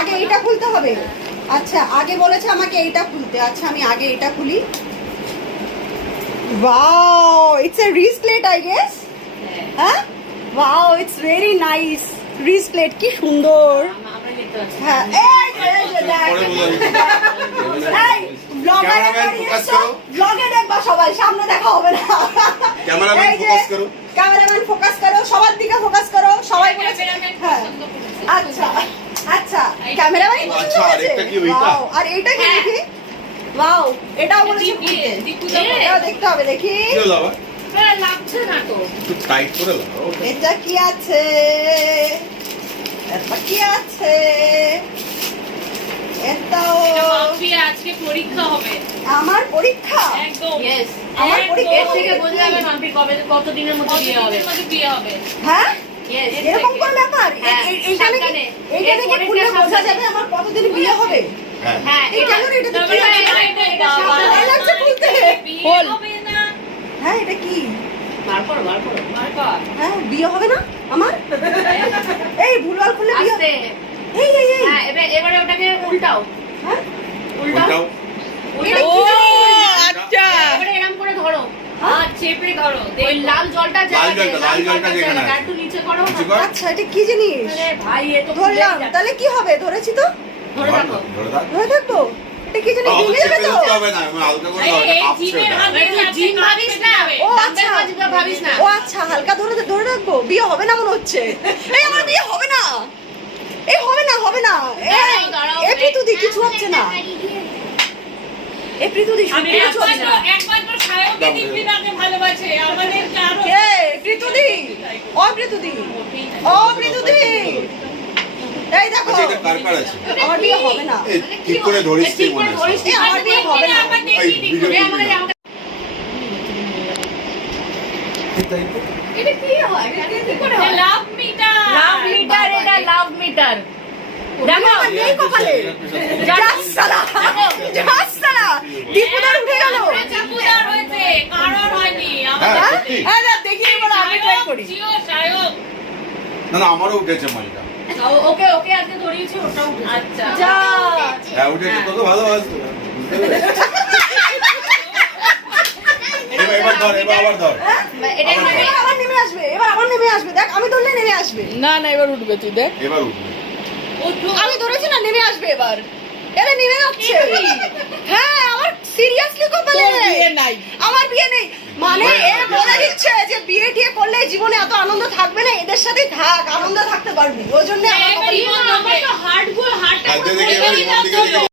আগে এটা খুলতে হবে। আচ্ছা আগে বলেছে আমাকে এইটা খুলতে। আচ্ছা আমি আগে এটা খুলি। Wow, it's a wristlet I guess. হ্যাঁ, wow, it's very nice. Wristlet কি সুন্দর। হ্যাঁ, এই যে দেখ। এই ব্লগার ব্লগে দেখবা সবাই, সামনে দেখা হবে না। ক্যামেরাম্যান ফোকাস করো, ক্যামেরাম্যান ফোকাস করো, সবার দিকে ফোকাস করো। সবাই বলেছে হ্যাঁ। আচ্ছা আচ্ছা, ক্যামেরাম্যান আচ্ছা, আরেকটা কি ওইটা? ওয়াও, আর এইটা কি দেখি? ওয়াও, এটাও বলেছে এটাও দেখতে হবে, দেখি কি হলো আবার? লাগছে না তো, একটু টাইট করে লাগাও। এটা কি আছে? এটা কি আছে? এটাও আজকে পরীক্ষা হবে। আমার পরীক্ষা? একদম Yes, আমার পরীক্ষা এর থেকে বোঝা যাবে মাম্পি কবে কত দিনের মধ্যে বিয়ে হবে। হ্যাঁ, Yes, এরকম কোন ব্যাপার? হ্যাঁ, এইখানে সাবধানে। এইখানে কি খুললে বোঝা যাবে আমার কতদিন বিয়ে হবে? হ্যাঁ, হ্যাঁ, এটা হলো, এটা তো কি ভালো লাগছে খুলতে। বিয়ে হবে না। হ্যাঁ, এটা কি? বার করো। হ্যাঁ, বিয়ে হবে না আমার? এই ভুলভাল খুললে বিয়ে হবে? আস্তে। এই এই এই হ্যাঁ, এবারে ওটাকে উল্টাও। হ্যাঁ, ওইটাও এটা কি জানি? আচ্ছা, এবারে এরকম করে ধরো। হ্যাঁ? আর চেপে ধরো। ওই লাল জলটা লাল জলটা যেখানে আছে। একটু নিচে করো। নিচে কর। আচ্ছা, এটা কি জিনিস? আরে ভাই, এ তো ধরলাম, তাহলে কি হবে? ধরেছি তো, ধরে রাখো। ধরে দাও। ধরে থাকবো। এটা কি জিনিস? অত ভেঙে যাবে চেপে তো? ধরতে হবে না, আমি হালকা করে ধরো, এটা কাঁপছে ওটা। জিম ভাবিস না। ও আচ্ছা, ভাবিস না। ও আচ্ছা, হালকা ধরে ধরে রাখবো। বিয়ে হবে না মনে হচ্ছে। এই আমার বিয়ে হবে না। এই হবে না, হবে না। দাঁড়াও, এই প্রীতুদি কিছু হচ্ছে না। এই প্রীতুদি আমি কিছু হচ্ছে না। একমাত্র সায়ককে দীপিকাকে ভালোবাসে। আমাদের কারো কে? প্রীতুদি? ও প্রীতুদি? ও প্রীতুদি? এই দেখো, আচ্ছা, এটা কার কার আছে? আমার বিয়ে হবে না। এই ঠিক করে ধরিস তুই মনে হয়। এই আমার বিয়ে হবে না। এই ভিডিও করবি না। এটা কি হয়? লাভ মিটার, এটা লাভ মিটার। দেখো, আমার নেই কপালে। যাস সালা, যাস সালা। দীপুদার উঠে গেল। চাকুদার হয়েছে, কারোর হয়নি। হ্যাঁ, হ্যাঁ? সত্যি। হ্যাঁ, না, দেখি এবার আমি ট্রাই করি। সায়ক। না না, আমারও উঠেছে মালটা। ওকে আজকে ধরিয়েছি, ওটাও আচ্ছা। যা। হ্যাঁ, উঠেছে, তোকে ভালোবাসতো। বুঝতে পেরেছিস? এবার ধর, এবার আবার ধর। এটা এবার আবার নেমে আসবে, এবার আবার নেমে আসবে। দেখ, আমি ধরলে নেমে আসবে। না না, এবার উঠবে, তুই দেখ। এবার উঠবে। আমি ধরেছি না, নেমে আসবে এবার। এটা নেমে যাচ্ছে। হ্যাঁ, আমার সিরিয়াসলি কপালে তোর বিয়ে নাই। আমার বিয়ে নেই। মানে এ বলে দিচ্ছে যে বিয়ে টিয়ে করলে জীবনে এত আনন্দ থাকবে না, এদের সাথেই থাক, আনন্দ থাকতে পারবি। ওই জন্য আমার কপালে আমার তো হার্ট হাতে দেখে এবার ইমন দিকে